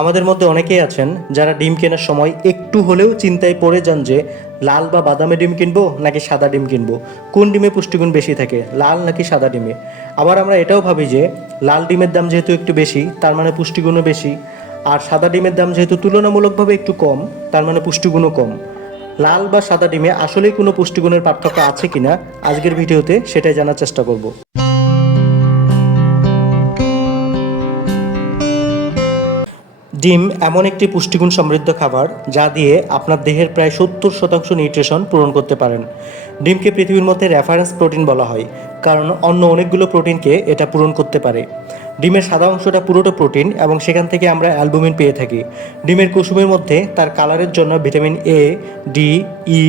আমাদের মধ্যে অনেকেই আছেন যারা ডিম কেনার সময় একটু হলেও চিন্তায় পড়ে যান যে লাল বা বাদামি ডিম কিনবো নাকি সাদা ডিম কিনবো, কোন ডিমে পুষ্টিগুণ বেশি থাকে, লাল নাকি সাদা ডিমে। আবার আমরা এটাও ভাবি যে লাল ডিমের দাম যেহেতু একটু বেশি তার মানে পুষ্টিগুণও বেশি, আর সাদা ডিমের দাম যেহেতু তুলনামূলকভাবে একটু কম তার মানে পুষ্টিগুণও কম। লাল বা সাদা ডিমে আসলেই কোনো পুষ্টিগুণের পার্থক্য আছে কিনা আজকের ভিডিওতে সেটাই জানার চেষ্টা করব। ডিম এমন একটি পুষ্টিগুণ সমৃদ্ধ খাবার যা দিয়ে আপনার দেহের প্রায় 70% নিউট্রিশন পূরণ করতে পারেন। ডিমকে পৃথিবীর মধ্যে রেফারেন্স প্রোটিন বলা হয়, কারণ অন্য অনেকগুলো প্রোটিনকে এটা পূরণ করতে পারে। ডিমের সাদা অংশটা পুরোটা প্রোটিন এবং সেখান থেকে আমরা অ্যালবুমিন পেয়ে থাকি। ডিমের কুসুমের মধ্যে তার কালারের জন্য vitamin A, D, E,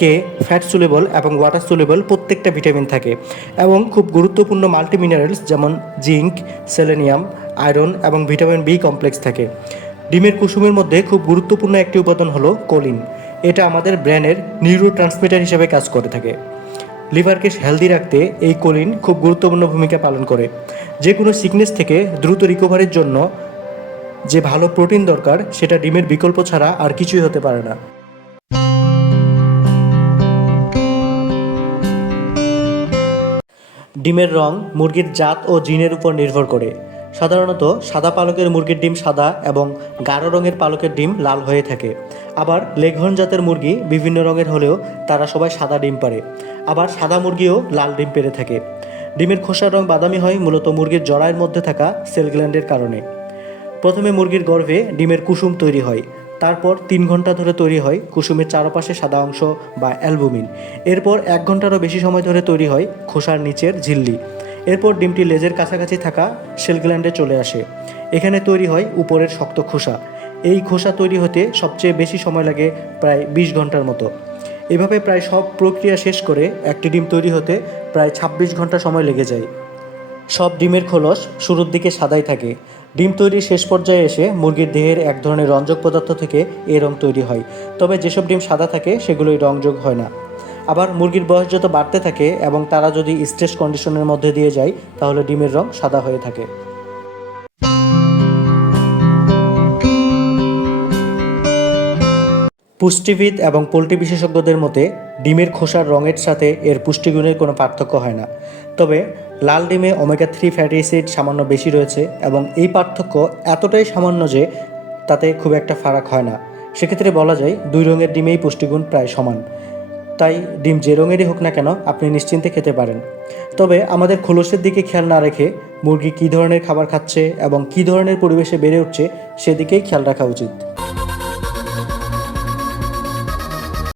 K, fat soluble এবং ওয়াটার সুলেবল প্রত্যেকটা ভিটামিন থাকে, এবং খুব গুরুত্বপূর্ণ মাল্টিমিনারেলস যেমন জিঙ্ক, সেলেনিয়াম, আয়রন এবং ভিটামিন বি কমপ্লেক্স থাকে। ডিমের কুসুমের মধ্যে খুব গুরুত্বপূর্ণ একটি উপাদান হলো কোলিন। এটা আমাদের ব্রেনের নিউরো ট্রান্সমিটার হিসেবে কাজ করে থাকে। লিভারকে হেলদি রাখতে এই কোলিন খুব গুরুত্বপূর্ণ ভূমিকা পালন করে। যে কোনো সিকনেস থেকে দ্রুত রিকভারির জন্য যে ভালো প্রোটিন দরকার সেটা ডিমের বিকল্প ছাড়া আর কিছুই হতে পারে না। ডিমের রং মুরগির জাত ও জিনের উপর নির্ভর করে। সাধারণত সাদা পালকের মুরগির ডিম সাদা এবং গাঢ় রঙের পালকের ডিম লাল হয়ে থাকে। আবার লেঘর্ন জাতের মুরগি বিভিন্ন রঙের হলেও তারা সবাই সাদা ডিম পারে। আবার সাদা মুরগিও লাল ডিম পেড়ে থাকে। ডিমের খোসার রং বাদামি হয় মূলত মুরগির জরায়ের মধ্যে থাকা সেল গ্ল্যান্ডের কারণে। প্রথমে মুরগির গর্ভে ডিমের কুসুম তৈরি হয়, তারপর 3 ঘন্টা ধরে তৈরি হয় কুসুমের চারপাশে সাদা অংশ বা অ্যালবুমিন। এরপর 1 ঘন্টারও বেশি সময় ধরে তৈরি হয় খোসার নিচের ঝিল্লি। এরপর ডিমটি লেজের কাছাকাছি থাকা সেল গ্ল্যান্ডে চলে আসে। এখানে তৈরি হয় উপরের শক্ত খোসা। এই খোসা তৈরি হতে সবচেয়ে বেশি সময় লাগে প্রায় 20 ঘন্টার মতো। এভাবে প্রায় সব প্রক্রিয়া শেষ করে একটি ডিম তৈরি হতে প্রায় 26 ঘন্টা সময় লেগে যায়। সব ডিমের খোলস শুরুর দিকে সাদাই থাকে। ডিম তৈরির শেষ পর্যায়ে এসে মুরগির দেহের এক ধরনের রঞ্জক পদার্থ থেকে এই রং তৈরি হয়, তবে যেসব ডিম সাদা থাকে সেগুলোই রংযোগ হয় না। আবার মুরগির বয়স যত বাড়তে থাকে এবং তারা যদি স্ট্রেস কন্ডিশনের মধ্যে দিয়ে যায় তাহলে ডিমের রং সাদা হয়ে থাকে। পুষ্টিবিদ এবং পোলট্রি বিশেষজ্ঞদের মতে ডিমের খোসার রঙের সাথে এর পুষ্টিগুণের কোনো পার্থক্য হয় না। তবে লাল ডিমে ওমেগা-3 ফ্যাটি অ্যাসিড সামান্য বেশি রয়েছে এবং এই পার্থক্য এতটাই সামান্য যে তাতে খুব একটা ফারাক হয় না। সেক্ষেত্রে বলা যায় দুই রঙের ডিমেই পুষ্টিগুণ প্রায় সমান। তাই ডিম যে রঙেরই হোক না কেন আপনি নিশ্চিন্তে খেতে পারেন। তবে আমাদের খোলসের দিকে খেয়াল না রেখে মুরগি কী ধরনের খাবার খাচ্ছে এবং কী ধরনের পরিবেশে বেড়ে উঠছে সেদিকেই খেয়াল রাখা উচিত।